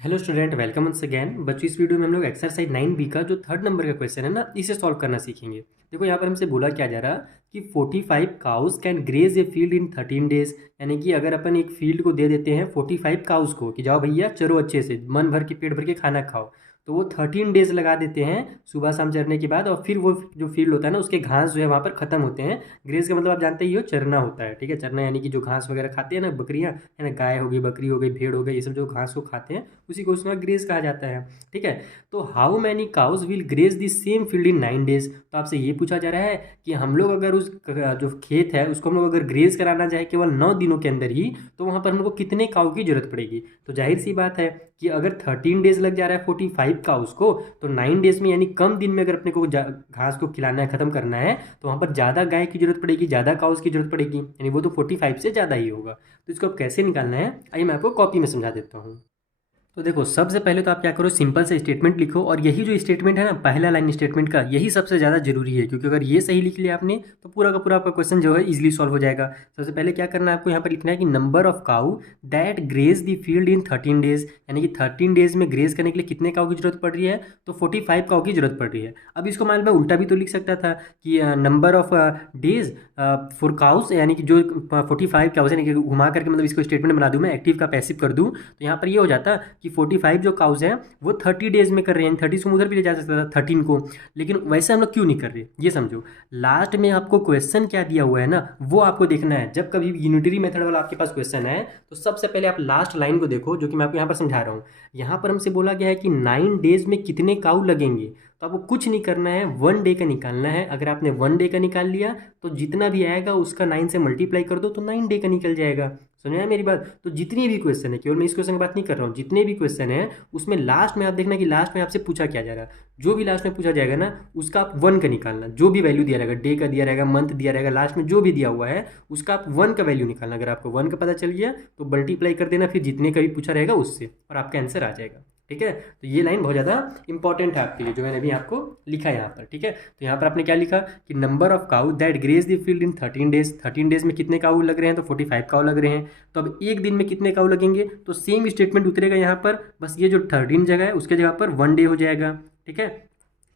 Hello student, welcome once again. बच्चों, इस video में हम लोग एक्सरसाइज 9B का जो 3rd नंबर का क्वेश्चन है ना, इसे सॉल्व करना सीखेंगे। देखो यहाँ पर हमसे बोला क्या जा रहा कि 45 cows can graze a field in 13 days. यानी कि अगर अपन एक फील्ड को दे देते हैं 45 काउस को कि जाओ भैया चरो अच्छे से मन भर के पेट भर के खाना खाओ, तो वो 13 डेज लगा देते हैं सुबह शाम चरने के बाद। और फिर वो जो फील्ड होता है ना, उसके घास जो है वहाँ पर खत्म होते हैं। ग्रेज का मतलब आप जानते ही हो, चरना होता है। ठीक है, चरना यानी कि जो घास वगैरह खाते हैं ना बकरियाँ, है ना, गाय हो गई, बकरी हो गई, भेड़ हो गई, ये सब जो घास को खाते हैं उसी को उसमें ग्रेज कहा जाता है। ठीक है, तो how many cows will graze the same field in 9 days. तो आपसे ये पूछा जा रहा है कि हम लोग अगर उस जो खेत है उसको हम लोग अगर ग्रेज कराना चाहे केवल 9 दिनों के अंदर ही, तो वहाँ पर हमको कितने काउ की जरूरत पड़ेगी। तो जाहिर सी बात है कि अगर 13 डेज लग जा रहा है 45 काउस को, तो 9 डेज में यानी कम दिन में अगर अपने को घास को खिलाना है, खत्म करना है, तो वहाँ पर ज़्यादा गाय की जरूरत पड़ेगी, ज़्यादा काउस की जरूरत पड़ेगी, यानी वो तो 45 से ज़्यादा ही होगा। तो इसको अब कैसे निकालना है, आइए मैं आपको कॉपी में समझा देता हूँ। तो देखो, सबसे पहले तो आप क्या करो, सिंपल से स्टेटमेंट लिखो। और यही जो स्टेटमेंट है ना, पहला लाइन स्टेटमेंट का, यही सबसे ज़्यादा जरूरी है, क्योंकि अगर ये सही लिख लिया आपने तो पूरा का पूरा आपका क्वेश्चन जो है इजीली सॉल्व हो जाएगा। सबसे पहले क्या करना है आपको, यहाँ पर लिखना है कि number of cow that graze the field in 13 days. यानी कि 13 डेज में ग्रेज करने के लिए कितने काउ की जरूरत पड़ रही है, तो 45 काउ की जरूरत पड़ रही है। अब इसको मान मैं उल्टा भी तो लिख सकता था कि number of days for cows, यानी कि जो 45 काउस, यानी कि घुमा करके मतलब इसको स्टेटमेंट बना दूँ मैं, एक्टिव का पैसिव कर दूँ, तो यहाँ पर ये हो जाता कि 45 जो काउज हैं वो 30 डेज में कर रहे हैं। 30 को उधर भी ले जा सकता था 13 को, लेकिन वैसे हम लोग क्यों नहीं कर रहे, ये समझो। लास्ट में आपको क्वेश्चन क्या दिया हुआ है ना, वो आपको देखना है। जब कभी यूनिटरी मेथड वाला आपके पास क्वेश्चन है, तो सबसे पहले आप लास्ट लाइन को देखो, जो कि मैं आपको यहाँ पर समझा रहा हूँ। यहाँ पर हमसे बोला गया है कि 9 डेज में कितने काउ लगेंगे, तो आपको कुछ नहीं करना है, 1 डे का निकालना है। अगर आपने 1 डे का निकाल लिया तो जितना भी आएगा उसका 9 से मल्टीप्लाई कर दो, तो 9 डे का निकल जाएगा। समझ आया मेरी बात। तो जितनी भी क्वेश्चन है, केवल मैं इस क्वेश्चन की बात नहीं कर रहा हूँ, जितने भी क्वेश्चन है उसमें लास्ट में आप देखना कि लास्ट में आपसे पूछा क्या जा रहा है। जो भी लास्ट में पूछा जाएगा ना, उसका आप 1 का निकालना। जो भी वैल्यू दिया रहेगा, डे का दिया रहेगा, मंथ दिया रहेगा, लास्ट में जो भी दिया हुआ है उसका आप 1 का वैल्यू निकालना। अगर आपको 1 का पता चल गया तो मल्टीप्लाई कर देना फिर जितने का भी पूछा रहेगा उससे, और आपका आंसर आ जाएगा। ठीक है, तो ये लाइन बहुत ज़्यादा इंपॉर्टेंट है आपके लिए, जो मैंने अभी आपको लिखा है यहाँ पर। ठीक है, तो यहाँ पर आपने क्या लिखा कि number of cow that graze the field in 13 days. 13 days में कितने काउ लग रहे हैं, तो 45 काउ लग रहे हैं। तो अब एक दिन में कितने काउ लगेंगे, तो सेम स्टेटमेंट उतरेगा यहाँ पर, बस ये जो 13 जगह है उसके जगह पर 1 डे हो जाएगा। ठीक है,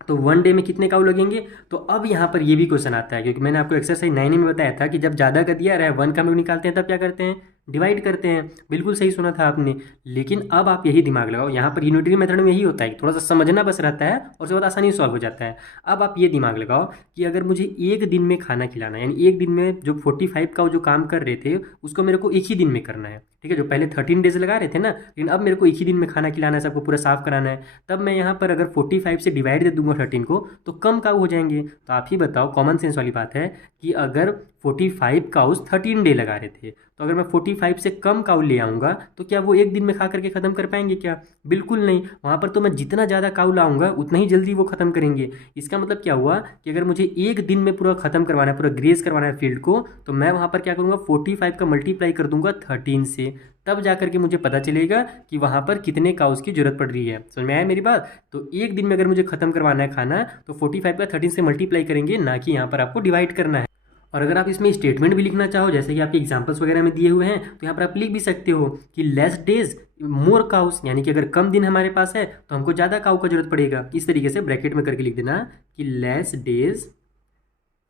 तो 1 डे में कितने काउ लगेंगे। तो अब यहाँ पर ये भी क्वेश्चन आता है, क्योंकि मैंने आपको एक्सरसाइज 9 में बताया था कि जब ज़्यादा का दिया रहा है 1 का हम लोग निकालते हैं, तब क्या करते हैं, डिवाइड करते हैं। बिल्कुल सही सुना था आपने। लेकिन अब आप यही दिमाग लगाओ, यहाँ पर यूनिटरी मेथड में यही होता है कि थोड़ा सा समझना बस रहता है और उसके बाद आसानी से सॉल्व हो जाता है। अब आप ये दिमाग लगाओ कि अगर मुझे एक दिन में खाना खिलाना है, यानी एक दिन में जो 45 का जो काम कर रहे थे उसको मेरे को एक ही दिन में करना है। ठीक है, जो पहले 13 डेज लगा रहे थे ना, लेकिन अब मेरे को एक ही दिन में खाना खिलाना है, सबको पूरा साफ कराना है। तब मैं यहाँ पर अगर 45 से डिवाइड दे दूंगा 13 को, तो कम काऊ हो जाएंगे। तो आप ही बताओ, कॉमन सेंस वाली बात है कि अगर 45 काउस 13 डे लगा रहे थे, तो अगर मैं 45 से कम काउ ले आऊँगा तो क्या वो एक दिन में खा करके ख़त्म कर पाएंगे क्या, बिल्कुल नहीं। वहाँ पर तो मैं जितना ज़्यादा काउ लाऊंगा उतना ही जल्दी वो ख़त्म करेंगे। इसका मतलब क्या हुआ कि अगर मुझे एक दिन में पूरा ख़त्म करवाना है, पूरा ग्रेज करवाना है फील्ड को, तो मैं वहाँ पर क्या करूँगा, 45 का मल्टीप्लाई कर दूंगा 13 से। तब जा करके मुझे पता चलेगा कि वहाँ पर कितने काउस की जरूरत पड़ रही है। समझ में आया मेरी बात। तो एक दिन में अगर मुझे खत्म करवाना है खाना, तो 45 का 13 से मल्टीप्लाई करेंगे, ना कि यहाँ पर आपको डिवाइड करना है। और अगर आप इसमें स्टेटमेंट भी लिखना चाहो, जैसे कि आपके एग्जांपल्स वगैरह में दिए हुए हैं, तो यहाँ पर आप लिख भी सकते हो कि लेस डेज मोर काउस, यानी कि अगर कम दिन हमारे पास है तो हमको ज़्यादा काउ का जरूरत पड़ेगा। इस तरीके से ब्रैकेट में करके लिख देना कि less days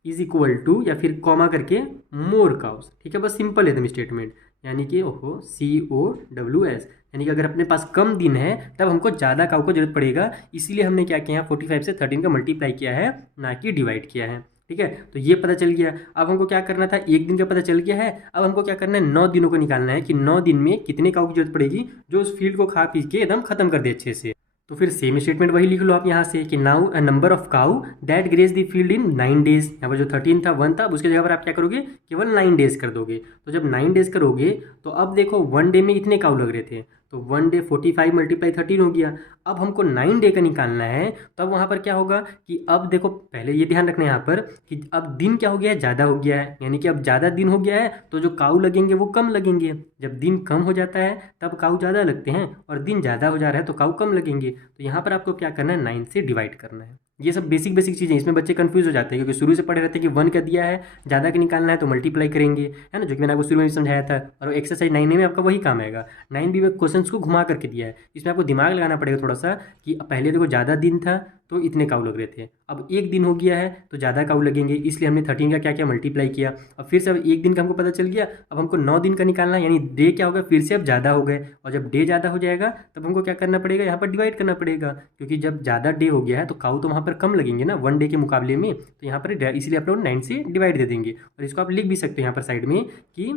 is equal to, या फिर कॉमा करके मोर काउस। ठीक है, बस सिंपल एकदम स्टेटमेंट, यानी कि ओहो COWS, यानी कि अगर अपने पास कम दिन है तब हमको ज़्यादा काउ को जरूरत पड़ेगा। इसीलिए हमने क्या किया है, 45 से 13 का मल्टीप्लाई किया है, ना कि डिवाइड किया है। ठीक है, तो ये पता चल गया। अब हमको क्या करना था, एक दिन का पता चल गया है। अब हमको क्या करना है, 9 दिनों को निकालना है कि 9 दिन में कितने काउ की जरूरत पड़ेगी जो उस फील्ड को खा पी के एकदम खत्म कर दे अच्छे से। तो फिर सेम स्टेटमेंट वही लिख लो आप यहाँ से कि now number of cow that graze the field in 9 days. यहाँ पर जो 13 था 1 था, उसके जगह पर आप क्या करोगे, केवल 9 डेज कर दोगे। तो जब 9 डेज करोगे तो अब देखो 1 डे में इतने काउ लग रहे थे, तो 1 डे 45 मल्टीप्लाई 13 हो गया। अब हमको 9 डे का निकालना है, तो अब वहाँ पर क्या होगा कि अब देखो, पहले ये ध्यान रखना है यहाँ पर कि अब दिन क्या हो गया है, ज़्यादा हो गया है। यानी कि अब ज़्यादा दिन हो गया है तो जो काऊ लगेंगे वो कम लगेंगे। जब दिन कम हो जाता है तब काऊ ज़्यादा लगते हैं, और दिन ज़्यादा हो जा रहा है तो काऊ कम लगेंगे। तो यहाँ पर आपको क्या करना है, 9 से डिवाइड करना है। ये सब बेसिक बेसिक चीज़ें, इसमें बच्चे कंफ्यूज हो जाते हैं क्योंकि शुरू से पढ़े रहते हैं कि 1 का दिया है, ज़्यादा का निकालना है तो मल्टीप्लाई करेंगे, है ना, जो कि मैंने आपको शुरू में भी समझाया था। और एक्सरसाइज 9A में आपका वही काम आएगा। 9B में क्वेश्चन को घुमा करके दिया है, इसमें आपको दिमाग लगाना पड़ेगा थोड़ा सा कि पहले देखो ज़्यादा दिन था तो इतने काऊ लग रहे थे, अब एक दिन हो गया है तो ज़्यादा काऊ लगेंगे, इसलिए हमने 13 का क्या किया, मल्टीप्लाई किया। अब फिर से अब एक दिन का हमको पता चल गया, अब हमको 9 दिन का निकालना है, यानी डे क्या होगा, फिर से अब ज़्यादा हो गए, और जब डे ज़्यादा हो जाएगा तब हमको क्या करना पड़ेगा, यहाँ पर डिवाइड करना पड़ेगा, क्योंकि जब ज़्यादा डे हो गया है तो काऊ तो वहाँ पर कम लगेंगे ना 1 डे के मुकाबले में, तो यहाँ पर इसलिए आप लोग 9 से डिवाइड दे देंगे। और इसको आप लिख भी सकते हो यहाँ पर साइड में कि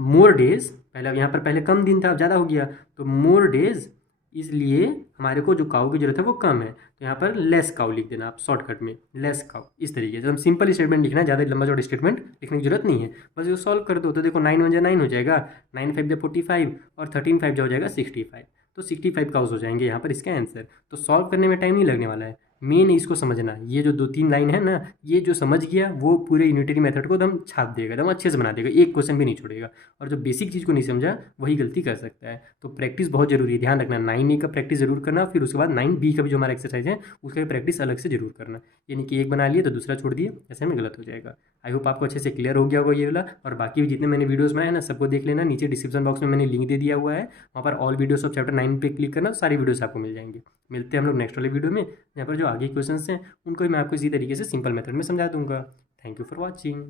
मोर डेज, पहले अब यहाँ पर पहले कम दिन था अब ज़्यादा हो गया तो मोर डेज, इसलिए हमारे को जो काऊ की जरूरत है वो कम है, तो यहाँ पर लेस काऊ लिख देना आप शॉर्टकट में, लेस काऊ। इस तरीके से हम सिंपल स्टेटमेंट लिखना है, ज़्यादा लंबा चौड़ा स्टेटमेंट लिखने की जरूरत नहीं है, बस इसको सॉल्व कर दो। तो देखो 9 1 जा 9 हो जाएगा, 9 5 जा 45 और 13 5 जा हो जाएगा 65, तो 65 काउस हो जाएंगे यहाँ पर इसका आंसर। तो सॉल्व करने में टाइम नहीं लगने वाला है, मेन इसको समझना, ये जो 2-3 लाइन है ना, ये जो समझ गया वो पूरे यूनिटरी मेथड को एकदम छाप देगा, एकदम अच्छे से बना देगा, एक क्वेश्चन भी नहीं छोड़ेगा। और जो बेसिक चीज़ को नहीं समझा वही गलती कर सकता है। तो प्रैक्टिस बहुत जरूरी है, ध्यान रखना, 9A का प्रैक्टिस जरूर करना, फिर उसके बाद 9B का भी जो हमारा एक्सरसाइज है उसका भी प्रैक्टिस अलग से जरूर करना, यानी कि एक बना लिए तो दूसरा छोड़ दिए, ऐसे में गलत हो जाएगा। आई होप आपको अच्छे से क्लियर हो गया होगा ये वाला। और बाकी भी जितने मैंने वीडियोस बनाए हैं ना, सबको देख लेना, नीचे डिस्क्रिप्शन बॉक्स में मैंने लिंक दे दिया हुआ है, वहाँ पर ऑल वीडियोस ऑफ चैप्टर 9 पे क्लिक करना तो सारी वीडियोस आपको मिल जाएंगे। मिलते हैं हम लोग नेक्स्ट वाले वीडियो में, यहाँ पर जो आगे क्वेश्चन हैं उनको मैं आपको इसी तरीके से सिंपल मेथड में समझा दूंगा। Thank you for watching.